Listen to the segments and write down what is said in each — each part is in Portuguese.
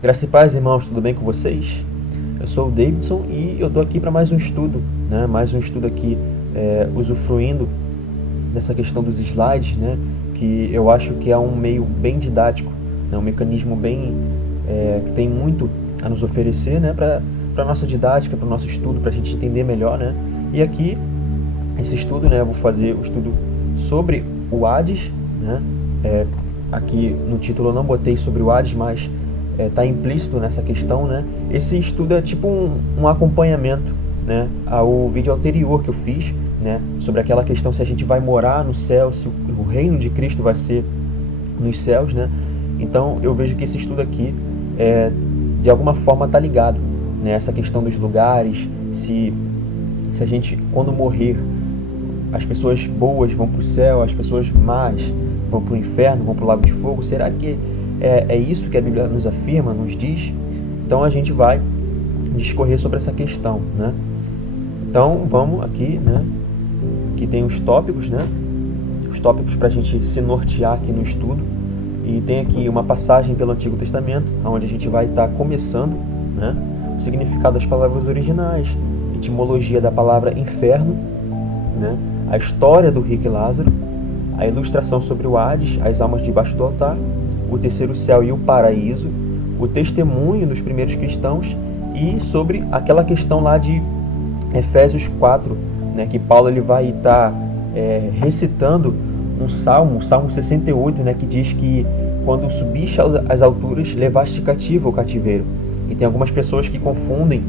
Graça e paz, irmãos, tudo bem com vocês? Eu sou o Davidson e eu estou aqui para mais um estudo, né? Mais um estudo aqui, usufruindo dessa questão dos slides, né? Que eu acho que é um meio bem didático, né? Um mecanismo bem, que tem muito a nos oferecer, né? Para a nossa didática, para o nosso estudo, para a gente entender melhor, né? E aqui, esse estudo, né? Eu vou fazer o estudo sobre o Hades, né? Aqui no título eu não botei sobre o Hades, mas está implícito nessa questão, né? Esse estudo é tipo um acompanhamento, né, ao vídeo anterior que eu fiz, né, sobre aquela questão se a gente vai morar no céu, se o reino de Cristo vai ser nos céus, né? Então eu vejo que esse estudo aqui de alguma forma está ligado, né? Essa questão dos lugares, se a gente quando morrer as pessoas boas vão para o céu, as pessoas más vão para o inferno, vão para o lago de fogo. Será que é isso que a Bíblia nos afirma, nos diz? Então a gente vai discorrer sobre essa questão, né? Então vamos aqui, né? Que tem os tópicos, né? Os tópicos para a gente se nortear aqui no estudo. E tem aqui uma passagem pelo Antigo Testamento, onde a gente vai estar começando, né? O significado das palavras originais, etimologia da palavra inferno, né? A história do rico e Lázaro, a ilustração sobre o Hades, as almas debaixo do altar, o terceiro céu e o paraíso, o testemunho dos primeiros cristãos e sobre aquela questão lá de Efésios 4, né, que Paulo ele vai estar recitando um salmo, o Salmo 68, né, que diz que quando subiste às alturas, levaste cativo o cativeiro. E tem algumas pessoas que confundem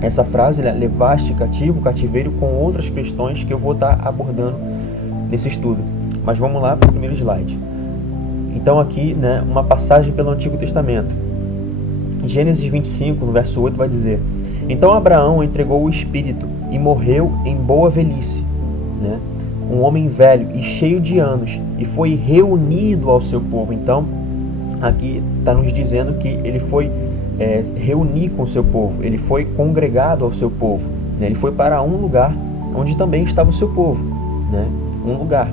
essa frase, né, levaste cativo o cativeiro, com outras questões que eu vou estar abordando nesse estudo. Mas vamos lá para o primeiro slide. Então aqui, né, uma passagem pelo Antigo Testamento. Em Gênesis 25, no verso 8, vai dizer: Então Abraão entregou o Espírito e morreu em boa velhice, né? Um homem velho e cheio de anos, e foi reunido ao seu povo. Então, aqui está nos dizendo que ele foi reunir com o seu povo, ele foi congregado ao seu povo, né? Ele foi para um lugar onde também estava o seu povo, né? Um lugar.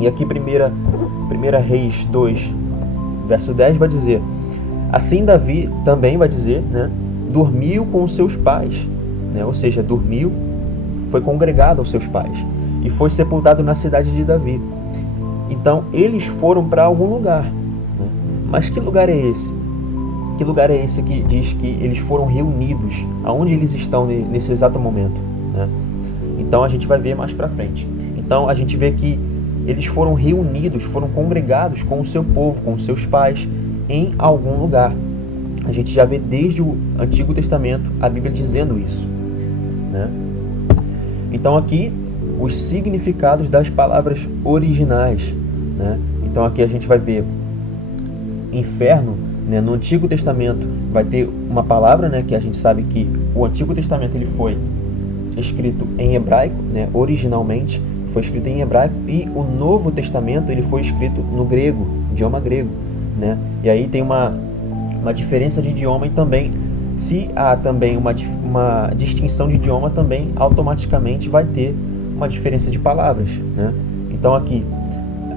E aqui, 1 Reis 2, verso 10, vai dizer: Assim Davi também vai dizer, né, dormiu com os seus pais, né, ou seja, dormiu, foi congregado aos seus pais e foi sepultado na cidade de Davi. Então eles foram para algum lugar, né? Mas que lugar é esse? Que lugar é esse que diz que eles foram reunidos? Aonde eles estão nesse exato momento, né? Então a gente vai ver mais para frente. Então a gente vê que eles foram reunidos, foram congregados com o seu povo, com os seus pais, em algum lugar. A gente já vê desde o Antigo Testamento a Bíblia dizendo isso, né? Então aqui, os significados das palavras originais, né? Então aqui a gente vai ver inferno, né? No Antigo Testamento vai ter uma palavra, né? Que a gente sabe que o Antigo Testamento ele foi escrito em hebraico, né? Originalmente foi escrito em hebraico, e o Novo Testamento ele foi escrito no grego, idioma grego, né? E aí tem uma diferença de idioma, e também, se há também uma distinção de idioma, também automaticamente vai ter uma diferença de palavras, né? Então aqui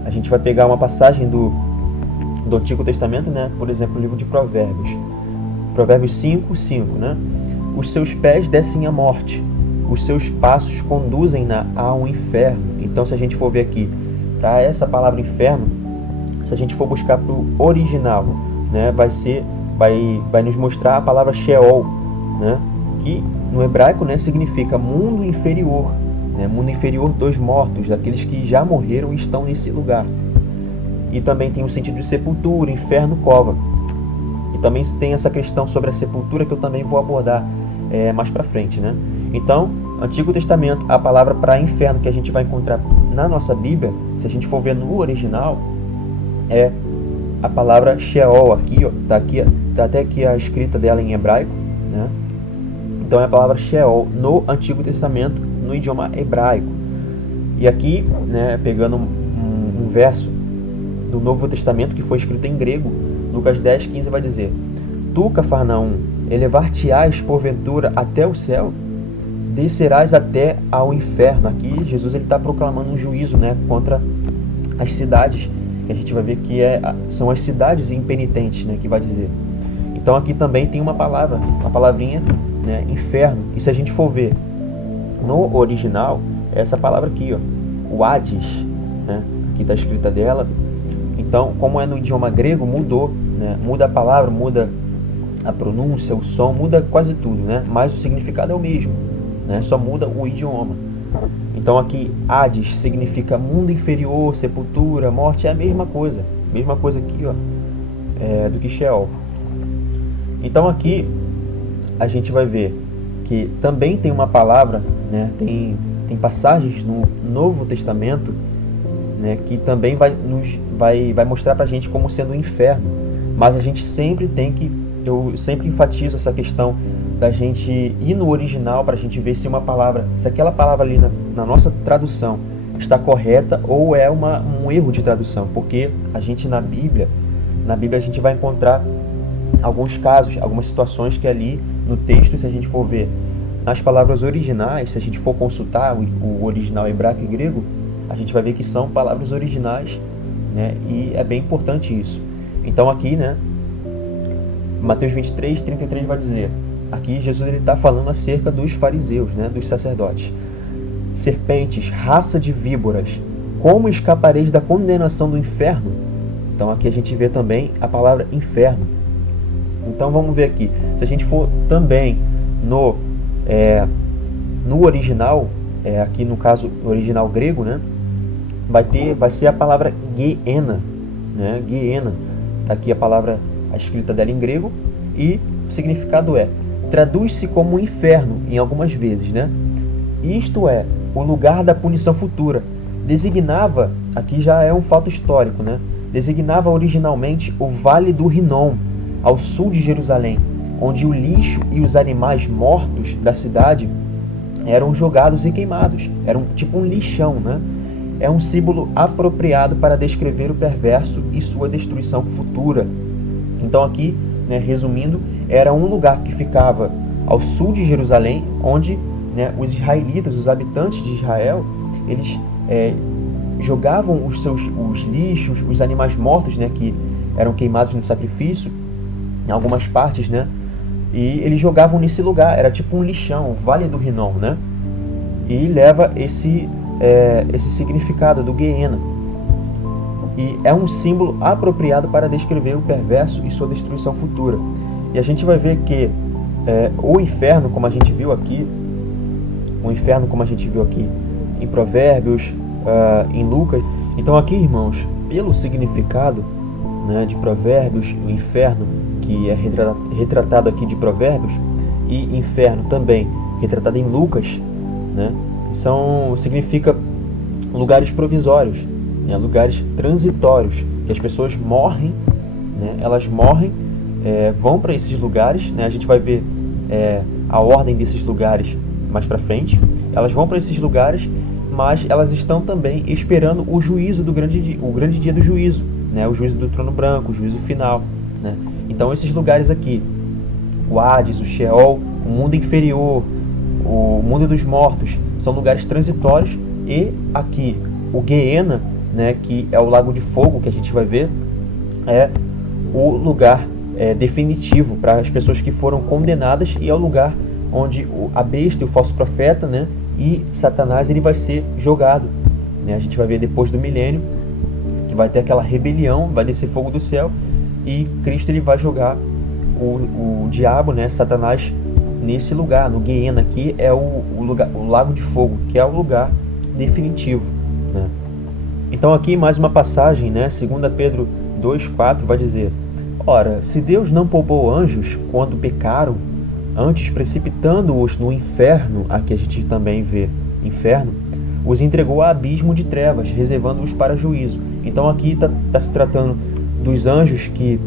a gente vai pegar uma passagem do Antigo Testamento, né? Por exemplo, o livro de Provérbios, Provérbios 5:5, né? Os seus pés descem à morte, os seus passos conduzem ao inferno. Então, se a gente for ver aqui, para essa palavra inferno, se a gente for buscar para o original, né, vai nos mostrar a palavra Sheol, né, que no hebraico, né, significa mundo inferior, né, mundo inferior dos mortos, daqueles que já morreram e estão nesse lugar. E também tem o sentido de sepultura, inferno, cova. E também tem essa questão sobre a sepultura que eu também vou abordar mais para frente, né? Então, Antigo Testamento, a palavra para inferno que a gente vai encontrar na nossa Bíblia, se a gente for ver no original, é a palavra Sheol. Aqui, ó, tá até aqui a escrita dela em hebraico, né? Então é a palavra Sheol no Antigo Testamento, no idioma hebraico. E aqui, né, pegando um verso do Novo Testamento que foi escrito em grego, Lucas 10:15 vai dizer: Tu, Cafarnaum, elevar-te-ás porventura até o céu? Descerás até ao inferno. Aqui Jesus está proclamando um juízo, né, contra as cidades, que a gente vai ver que são as cidades impenitentes, né, que vai dizer. Então aqui também tem uma palavra, uma palavrinha, né, inferno. E se a gente for ver no original, é essa palavra aqui, ó, o Hades, né? Aqui está escrita dela. Então, como é no idioma grego, mudou, né? Muda a palavra, muda a pronúncia, o som, muda quase tudo, né? Mas o significado é o mesmo, né? Só muda o idioma. Então aqui Hades significa mundo inferior, sepultura, morte, é a mesma coisa aqui, ó, do que Sheol. Então aqui a gente vai ver que também tem uma palavra, né? Tem passagens no Novo Testamento, né, que também vai mostrar pra gente como sendo o inferno. Mas a gente sempre eu sempre enfatizo essa questão da gente ir no original para a gente ver se se aquela palavra ali na nossa tradução está correta ou é um erro de tradução, porque a gente na Bíblia a gente vai encontrar alguns casos, algumas situações que ali no texto, se a gente for ver nas palavras originais, se a gente for consultar o original hebraico e grego, a gente vai ver que são palavras originais, né? E é bem importante isso. Então aqui, né, Mateus 23, 33 vai dizer, aqui Jesus está falando acerca dos fariseus, né, dos sacerdotes. Serpentes, raça de víboras, como escapareis da condenação do inferno? Então aqui a gente vê também a palavra inferno. Então vamos ver aqui, se a gente for também no original, aqui no caso original grego, né, vai ser a palavra Geena, né, Geena. Tá aqui a palavra, a escrita dela em grego, e o significado traduz-se como inferno em algumas vezes, né? Isto é, o lugar da punição futura. Designava, aqui já é um fato histórico, né? Designava originalmente o Vale do Rinom, ao sul de Jerusalém, onde o lixo e os animais mortos da cidade eram jogados e queimados. Era tipo um lixão, né? É um símbolo apropriado para descrever o perverso e sua destruição futura. Então aqui, né, resumindo, era um lugar que ficava ao sul de Jerusalém, onde, né, os israelitas, os habitantes de Israel, eles jogavam os lixos, os animais mortos, né, que eram queimados no sacrifício, em algumas partes, né, e eles jogavam nesse lugar. Era tipo um lixão, o Vale do Rinom, né, e leva esse significado do Geena. E é um símbolo apropriado para descrever o perverso e sua destruição futura. E a gente vai ver que o inferno, como a gente viu aqui em Provérbios, em Lucas. Então aqui, irmãos, pelo significado, né, de Provérbios, o inferno que é retratado aqui de Provérbios, e inferno também retratado em Lucas, né, significa lugares provisórios, né, lugares transitórios, que as pessoas morrem, né, elas morrem, vão para esses lugares, né, a gente vai ver a ordem desses lugares mais para frente. Elas vão para esses lugares, mas elas estão também esperando o juízo o grande dia do juízo, né, o juízo do trono branco, o juízo final, né. Então esses lugares aqui, o Hades, o Sheol, o mundo inferior, o mundo dos mortos, são lugares transitórios. E aqui o Geena, né, que é o lago de fogo que a gente vai ver, é o lugar definitivo para as pessoas que foram condenadas, e é o lugar onde a besta e o falso profeta, né, e Satanás, ele vai ser jogado, né. A gente vai ver depois do milênio que vai ter aquela rebelião, vai descer fogo do céu, e Cristo, ele vai jogar o diabo, né, Satanás, nesse lugar, no Geena. Aqui é o lago de fogo, que é o lugar definitivo, né. Então aqui mais uma passagem, né, 2 Pedro 2,4 vai dizer: ora, se Deus não poupou anjos quando pecaram, antes precipitando-os no inferno, aqui a gente também vê inferno, os entregou a abismo de trevas, reservando-os para juízo. Então aqui está se tratando dos anjos que,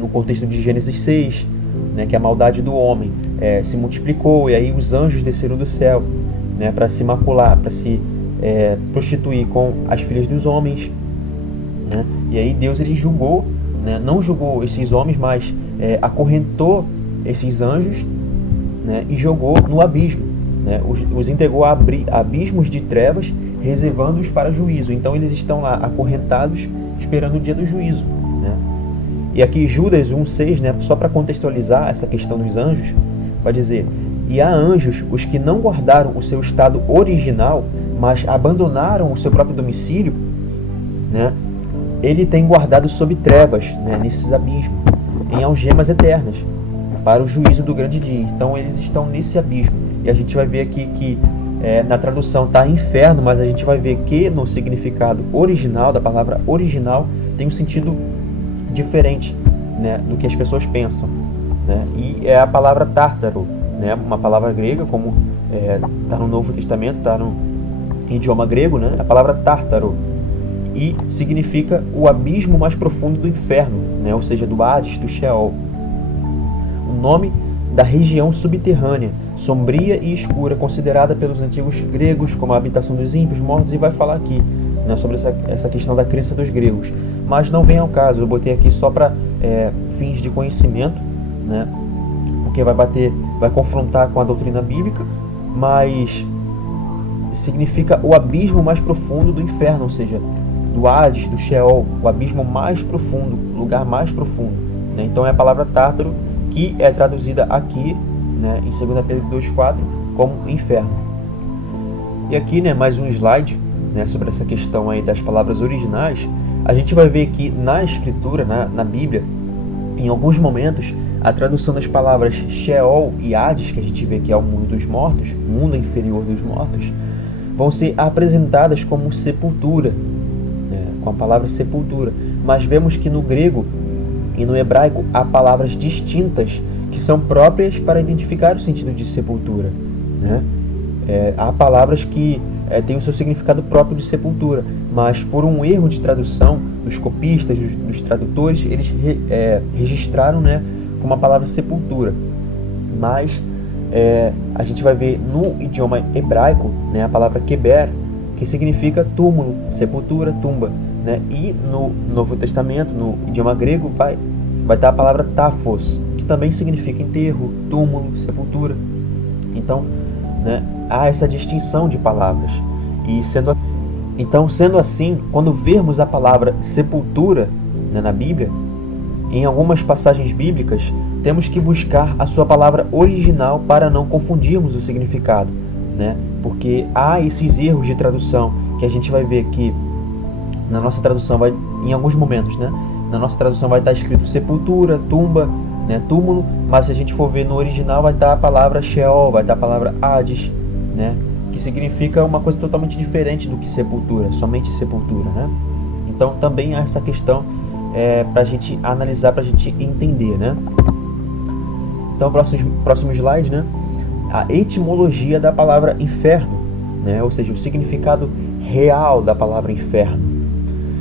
no contexto de Gênesis 6, né, que a maldade do homem se multiplicou, e aí os anjos desceram do céu, né, para se macular, para se prostituir com as filhas dos homens, né. E aí Deus, ele julgou, né, não julgou esses homens, mas acorrentou esses anjos, né, e jogou no abismo, né, os entregou a abismos de trevas, reservando-os para juízo. Então eles estão lá acorrentados, esperando o dia do juízo, né. E aqui Judas 1,6, né, só para contextualizar essa questão dos anjos, vai dizer: e há anjos, os que não guardaram o seu estado original, mas abandonaram o seu próprio domicílio, né, ele tem guardado sob trevas, né, nesses abismos, em algemas eternas, para o juízo do grande dia. Então eles estão nesse abismo. E a gente vai ver aqui que na tradução está inferno, mas a gente vai ver que no significado original, da palavra original, tem um sentido diferente, né, do que as pessoas pensam, né? E é a palavra tártaro, né, uma palavra grega, como está no Novo Testamento, está no idioma grego, né, a palavra tártaro, e significa o abismo mais profundo do inferno, né, ou seja, do Hades, do Sheol. O nome da região subterrânea, sombria e escura, considerada pelos antigos gregos como a habitação dos ímpios, mortos, e vai falar aqui, né, sobre essa questão da crença dos gregos. Mas não vem ao caso, eu botei aqui só para fins de conhecimento, né, porque vai confrontar com a doutrina bíblica, mas significa o abismo mais profundo do inferno, ou seja, do Hades, do Sheol, o abismo mais profundo, lugar mais profundo, né? Então é a palavra tártaro, que é traduzida aqui, né, em 2 Pedro 2,4 como inferno. E aqui, né, mais um slide, né, sobre essa questão aí das palavras originais. A gente vai ver que na escritura, na Bíblia, em alguns momentos, a tradução das palavras Sheol e Hades, que a gente vê que é o mundo dos mortos, mundo inferior dos mortos, vão ser apresentadas como sepultura, né, com a palavra sepultura. Mas vemos que no grego e no hebraico há palavras distintas que são próprias para identificar o sentido de sepultura, né? Há palavras que têm o seu significado próprio de sepultura, mas por um erro de tradução dos copistas, dos tradutores, eles registraram, né, como a palavra sepultura. Mas a gente vai ver no idioma hebraico, né, a palavra keber, que significa túmulo, sepultura, tumba, né? E no Novo Testamento, no idioma grego, vai estar a palavra taphos, que também significa enterro, túmulo, sepultura. Então, né, há essa distinção de palavras. E sendo assim, quando vermos a palavra sepultura, né, na Bíblia, em algumas passagens bíblicas, temos que buscar a sua palavra original para não confundirmos o significado, né? Porque há esses erros de tradução que a gente vai ver que na nossa tradução em alguns momentos, né? Na nossa tradução vai estar escrito sepultura, tumba, né, túmulo, mas se a gente for ver no original vai estar a palavra Sheol, vai estar a palavra Hades, né, que significa uma coisa totalmente diferente do que sepultura, somente sepultura, né? Então também há essa questão para a gente analisar, para a gente entender, né? Então próximo slide, né? A etimologia da palavra inferno, né? Ou seja, o significado real da palavra inferno.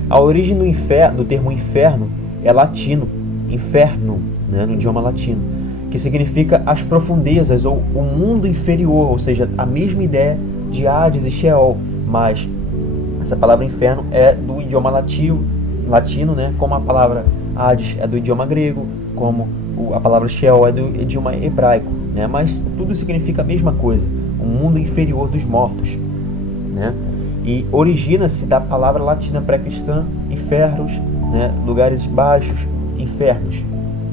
A origem do termo inferno é latino, inferno, né, no idioma latino, que significa as profundezas ou o mundo inferior, ou seja, a mesma ideia de Hades e Sheol, mas essa palavra inferno é do idioma latino, né, como a palavra Hades é do idioma grego, como a palavra Sheol é do idioma hebraico, né, mas tudo significa a mesma coisa, o mundo inferior dos mortos, né? E origina-se da palavra latina pré-cristã, infernos, né, lugares baixos, infernos,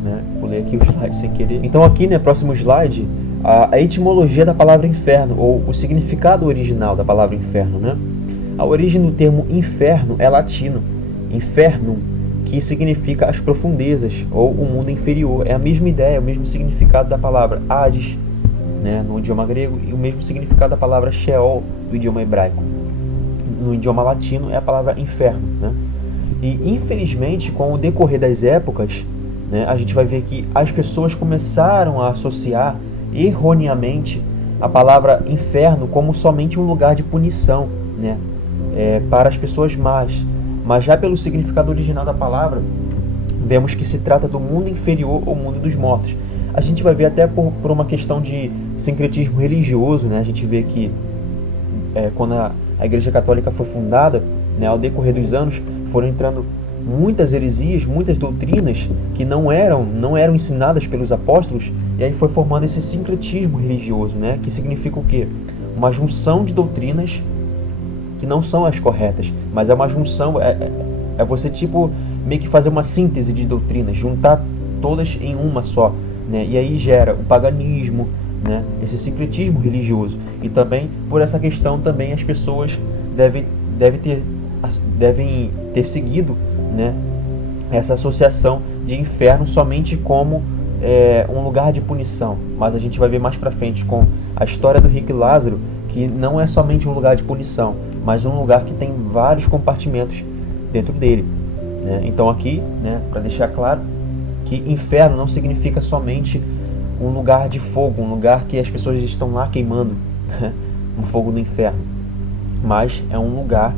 né? Pulei aqui o slide sem querer. Então aqui, né, próximo slide, a etimologia da palavra inferno, ou o significado original da palavra inferno, né? A origem do termo inferno é latino, infernum, que significa as profundezas, ou o mundo inferior. É a mesma ideia, o mesmo significado da palavra Hades, né, no idioma grego, e o mesmo significado da palavra Sheol, do idioma hebraico. No idioma latino é a palavra inferno, né? E infelizmente, com o decorrer das épocas, né, a gente vai ver que as pessoas começaram a associar erroneamente a palavra inferno como somente um lugar de punição, né, para as pessoas más. Mas já pelo significado original da palavra, vemos que se trata do mundo inferior ou mundo dos mortos. A gente vai ver até por uma questão de sincretismo religioso, né? A gente vê que quando a Igreja Católica foi fundada, né, ao decorrer dos anos, foram entrando muitas heresias, muitas doutrinas que não eram ensinadas pelos apóstolos, e aí foi formando esse sincretismo religioso, né, que significa o quê? Uma junção de doutrinas que não são as corretas, mas é uma junção, você meio que fazer uma síntese de doutrinas, juntar todas em uma só, né? E aí gera o paganismo, né? Esse sincretismo religioso. E também, por essa questão, também as pessoas devem ter seguido, né, essa associação de inferno somente como um lugar de punição. Mas a gente vai ver mais pra frente com a história do rico e Lázaro, que não é somente um lugar de punição, mas um lugar que tem vários compartimentos dentro dele, né? Então aqui, né, para deixar claro que inferno não significa somente um lugar de fogo, um lugar que as pessoas estão lá queimando, né, um fogo do inferno, mas é um lugar,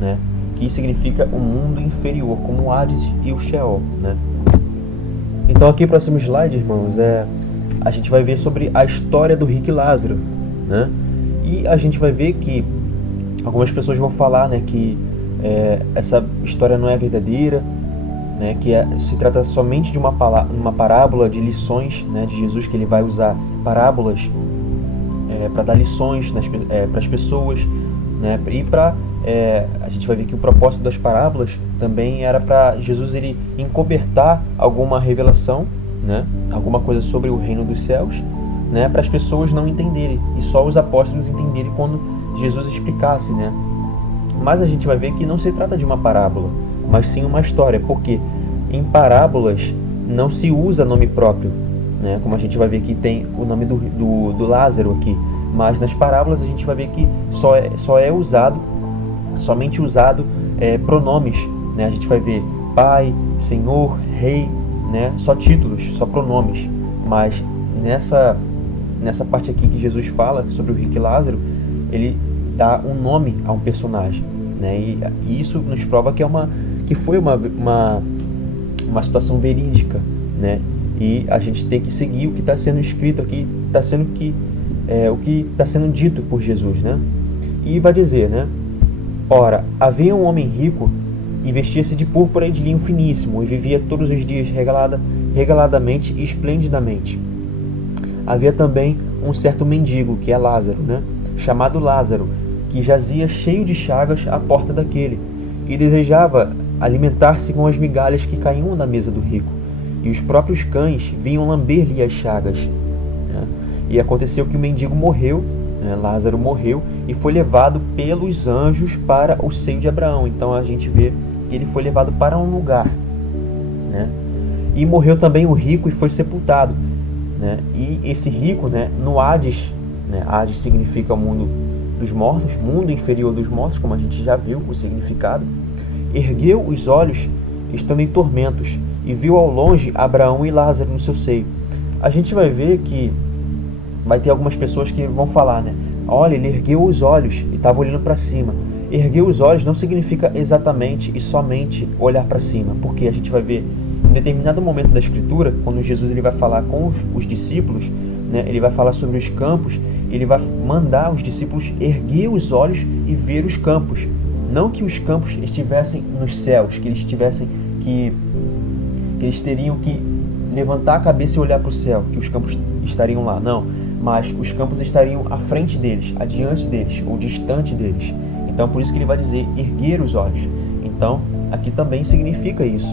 né, que significa um mundo inferior, como o Hades e o Sheol, né? Então aqui, próximo slide, irmãos, a gente vai ver sobre a história do rico e Lázaro, né? E a gente vai ver que algumas pessoas vão falar, né, que essa história não é verdadeira, né, que se trata somente de uma parábola de lições, né, de Jesus, que ele vai usar parábolas para dar lições para as pessoas, né, e a gente vai ver que o propósito das parábolas também era para Jesus ele encobertar alguma revelação, né, alguma coisa sobre o reino dos céus, né, para as pessoas não entenderem, e só os apóstolos entenderem quando Jesus explicasse, né. Mas a gente vai ver que não se trata de uma parábola, mas sim uma história, porque em parábolas não se usa nome próprio, né, como a gente vai ver que tem o nome do Lázaro aqui, mas nas parábolas a gente vai ver que somente usado pronomes, né, a gente vai ver Pai, Senhor, Rei, né, só títulos, só pronomes, mas nessa parte aqui que Jesus fala sobre o rico e Lázaro, ele dá um nome a um personagem, né? E isso nos prova que foi uma situação verídica, né? E a gente tem que seguir o que está sendo escrito aqui, o que está sendo dito por Jesus, né? E vai dizer, né? Ora, havia um homem rico e vestia-se de púrpura e de linho finíssimo e vivia todos os dias regaladamente e esplendidamente. Havia também um certo mendigo, que é Lázaro, né? Chamado Lázaro, que jazia cheio de chagas à porta daquele, e desejava alimentar-se com as migalhas que caíam na mesa do rico, e os próprios cães vinham lamber-lhe as chagas, né? E aconteceu que o mendigo morreu, né? Lázaro morreu, e foi levado pelos anjos para o seio de Abraão. Então a gente vê que ele foi levado para um lugar, né? E morreu também o rico e foi sepultado, né? E esse rico, né, no Hades, né? Hades significa o mundo dos mortos, mundo inferior dos mortos, como a gente já viu o significado. Ergueu os olhos, estando em tormentos, e viu ao longe Abraão e Lázaro no seu seio. A gente vai ver que vai ter algumas pessoas que vão falar, né? Olha, ele ergueu os olhos e estava olhando para cima. Erguer os olhos não significa exatamente e somente olhar para cima, porque a gente vai ver em determinado momento da Escritura, quando Jesus ele vai falar com os discípulos, né, ele vai falar sobre os campos, ele vai mandar os discípulos erguer os olhos e ver os campos. Não que os campos estivessem nos céus, que eles teriam que levantar a cabeça e olhar para o céu, que os campos estariam lá, não. Mas os campos estariam à frente deles, adiante deles, ou distante deles. Então, por isso que ele vai dizer erguer os olhos. Então, aqui também significa isso,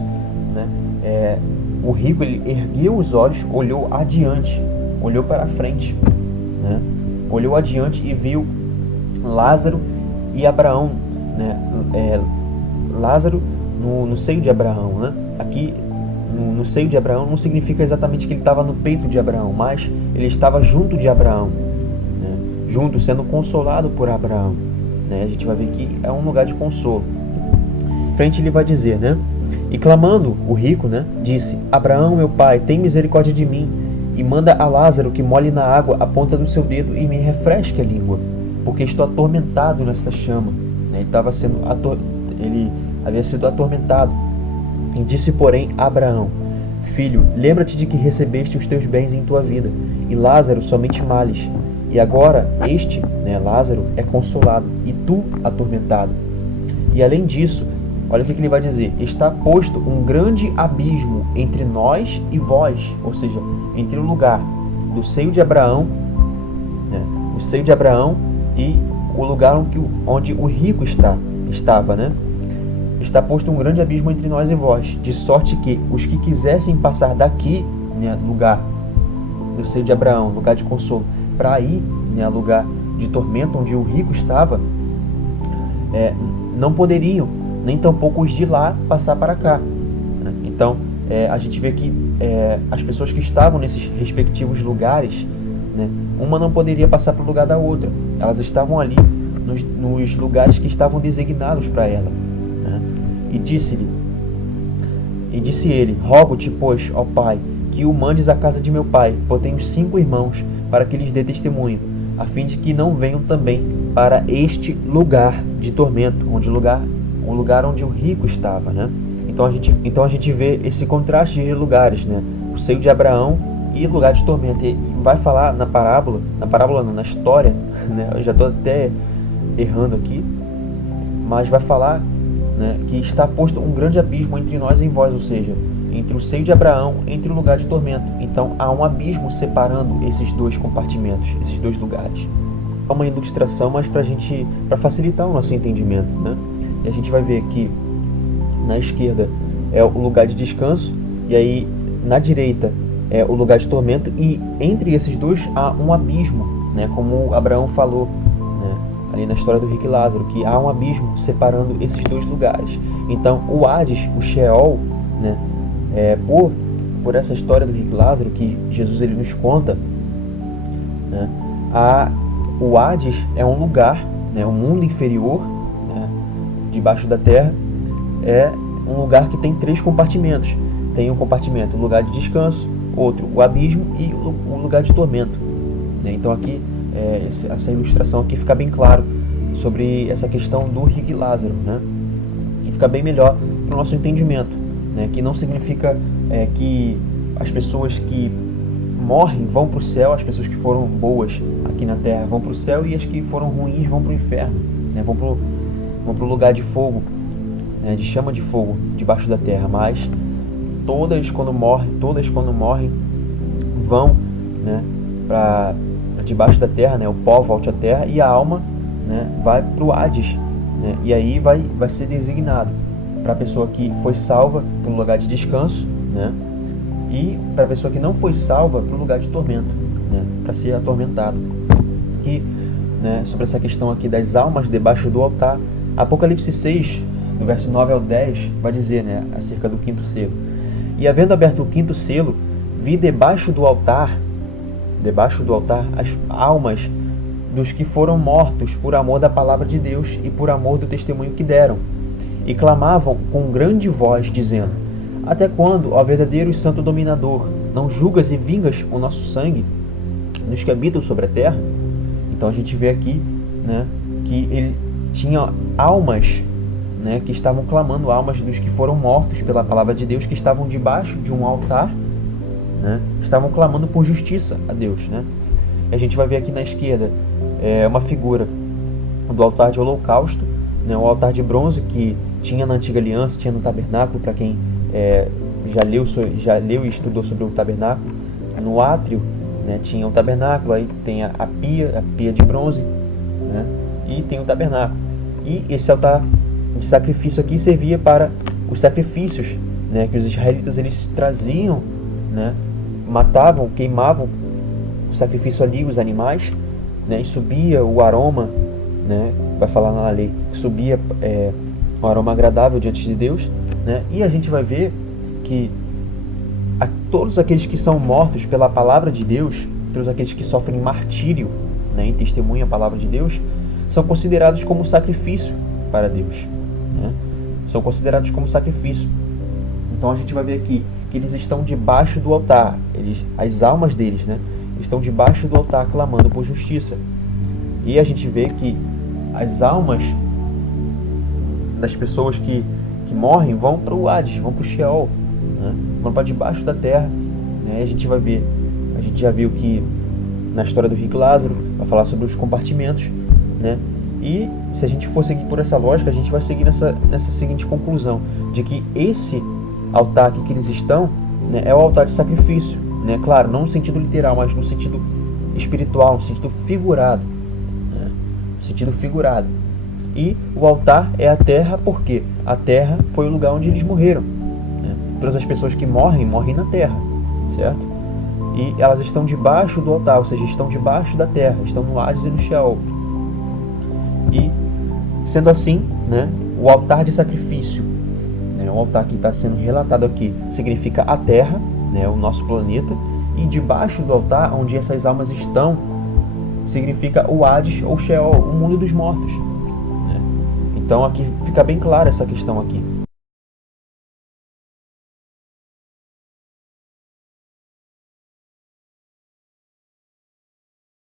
né? O rico, ele ergueu os olhos, olhou adiante, olhou para a frente, né? Olhou adiante e viu Lázaro e Abraão, né? Lázaro no seio de Abraão, né? Aqui, no seio de Abraão não significa exatamente que ele estava no peito de Abraão, mas ele estava junto de Abraão, né? Junto, sendo consolado por Abraão, né? A gente vai ver que é um lugar de consolo. Frente ele vai dizer, né? E clamando o rico, né, disse: Abraão, meu pai, tem misericórdia de mim, e manda a Lázaro que molhe na água a ponta do seu dedo e me refresque a língua, porque estou atormentado nesta chama. Ele havia sido atormentado. E disse, porém, a Abraão: Filho, lembra-te de que recebeste os teus bens em tua vida, e Lázaro somente males. E agora este, né, Lázaro, é consolado, e tu atormentado. E além disso, olha o que ele vai dizer: está posto um grande abismo entre nós e vós, ou seja, entre o lugar do seio de Abraão, né, o seio de Abraão e o lugar onde o rico estava, né? está posto um grande abismo entre nós e vós, de sorte que os que quisessem passar daqui, né, lugar do seio de Abraão, lugar de consolo, para ir, né, lugar de tormento onde o rico estava, não poderiam, nem tampouco os de lá passar para cá. Então, a gente vê que as pessoas que estavam nesses respectivos lugares, né, uma não poderia passar para o lugar da outra. Elas estavam ali nos lugares que estavam designados para ela. Né? E disse ele: rogo-te, pois, ó Pai, que o mandes à casa de meu pai, pois tenho 5 irmãos, para que lhes dê testemunho, a fim de que não venham também para este lugar de tormento, o lugar onde o rico estava, né? Então a gente vê esse contraste de lugares, né? O seio de Abraão e lugar de tormento. E vai falar na parábola não, na história, né? Eu já estou até errando aqui, mas vai falar, né, que está posto um grande abismo entre nós e vós, ou seja, entre o seio de Abraão, entre o lugar de tormento. Então há um abismo separando esses dois compartimentos, esses dois lugares. É uma ilustração, mas para facilitar o nosso entendimento, né? E a gente vai ver que na esquerda é o lugar de descanso, e aí na direita é o lugar de tormento, e entre esses dois há um abismo, né? Como Abraão falou, né, ali na história do rico e Lázaro, que há um abismo separando esses dois lugares. Então o Hades, o Sheol, né, por essa história do rico e Lázaro que Jesus ele nos conta, né, o Hades é um lugar, né, um mundo inferior, né, debaixo da terra. É um lugar que tem 3 compartimentos. Tem um compartimento, o lugar de descanso, outro, o abismo, e o lugar de tormento. Né? Então aqui, essa ilustração aqui fica bem claro sobre essa questão do rico e Lázaro, né? E fica bem melhor para o nosso entendimento, né? Que não significa que as pessoas que morrem vão para o céu, as pessoas que foram boas aqui na terra vão para o céu, e as que foram ruins vão para o inferno, né? Vão para o lugar de fogo, né? De chama de fogo debaixo da terra. Mas todas quando morrem vão, né, para debaixo da terra, né? O pó volta à terra e a alma, né, vai para o Hades, né? E aí vai ser designado para a pessoa que foi salva para o lugar de descanso, né? E para a pessoa que não foi salva para o lugar de tormento, né? Para ser atormentado. Aqui, né, sobre essa questão aqui das almas debaixo do altar, Apocalipse 6, do verso 9 ao 10, vai dizer, né, acerca do 5º selo. E havendo aberto o 5º selo, vi debaixo do altar, as almas dos que foram mortos por amor da palavra de Deus e por amor do testemunho que deram. E clamavam com grande voz, dizendo: até quando, ó verdadeiro e santo dominador, não julgas e vingas o nosso sangue dos que habitam sobre a terra? Então a gente vê aqui, né, que ele tinha almas, né, que estavam clamando, almas dos que foram mortos pela palavra de Deus, que estavam debaixo de um altar, né, estavam clamando por justiça a Deus, né? E a gente vai ver aqui na esquerda uma figura do altar de holocausto, né, o altar de bronze que tinha na antiga aliança, tinha no tabernáculo, para quem já leu e estudou sobre o tabernáculo. No átrio, né, tinha um tabernáculo, aí tem a pia de bronze, né, e tem o tabernáculo. E esse altar de sacrifício aqui servia para os sacrifícios, né, que os israelitas eles traziam, né, matavam, queimavam o sacrifício ali, os animais, né, e subia o aroma, né, vai falar na lei, subia um aroma agradável diante de Deus, né, e a gente vai ver que todos aqueles que são mortos pela palavra de Deus, todos aqueles que sofrem martírio, né, em testemunho à palavra de Deus, são considerados como sacrifício para Deus, né? São considerados como sacrifício. Então a gente vai ver aqui que eles estão debaixo do altar, as almas deles, né, estão debaixo do altar clamando por justiça. E a gente vê que as almas das pessoas que morrem vão para o Hades, vão para o Sheol, né? Vão para debaixo da terra, né? A gente já viu que na história do rico Lázaro vai falar sobre os compartimentos, né? E se a gente for seguir por essa lógica, a gente vai seguir nessa seguinte conclusão, de que esse altar aqui que eles estão, né, é o altar de sacrifício, né? Claro, não no sentido literal, mas no sentido espiritual, no sentido figurado, né? No sentido figurado. E o altar é a terra, porque a terra foi o lugar onde eles morreram, né? Todas as pessoas que morrem na terra, certo? E elas estão debaixo do altar, ou seja, estão debaixo da terra, estão no Hades e no Sheol. E, sendo assim, né, o altar de sacrifício, né, o altar que está sendo relatado aqui, significa a terra, né, o nosso planeta, e debaixo do altar, onde essas almas estão, significa o Hades ou Sheol, o mundo dos mortos, né? Então aqui fica bem clara essa questão aqui.